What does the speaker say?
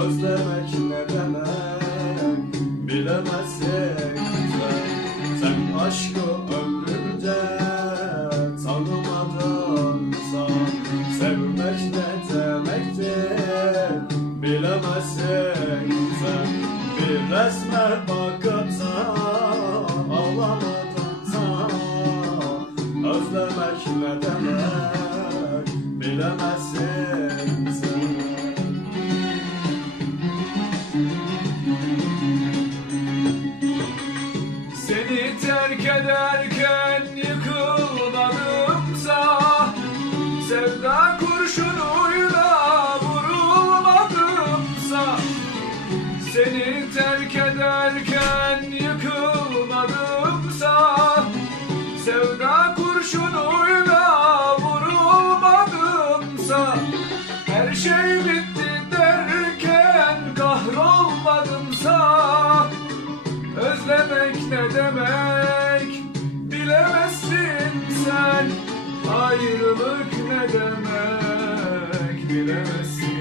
Özlemek ne demek bilemezsin sen. Sen aşkı ömrünce tanımadansa Sevmek ne demektir resme bakıp da ağlamadın da Özlemek ne demek bilemezsin sen. Seni terk ederken yıkılmadımsa Sevda kurşunuyla vurulmadımsa Seni terk Her şey bitti derken kahrolmadımsa Özlemek ne demek? Bilemezsin sen. Ayrılık ne demek? Bilemezsin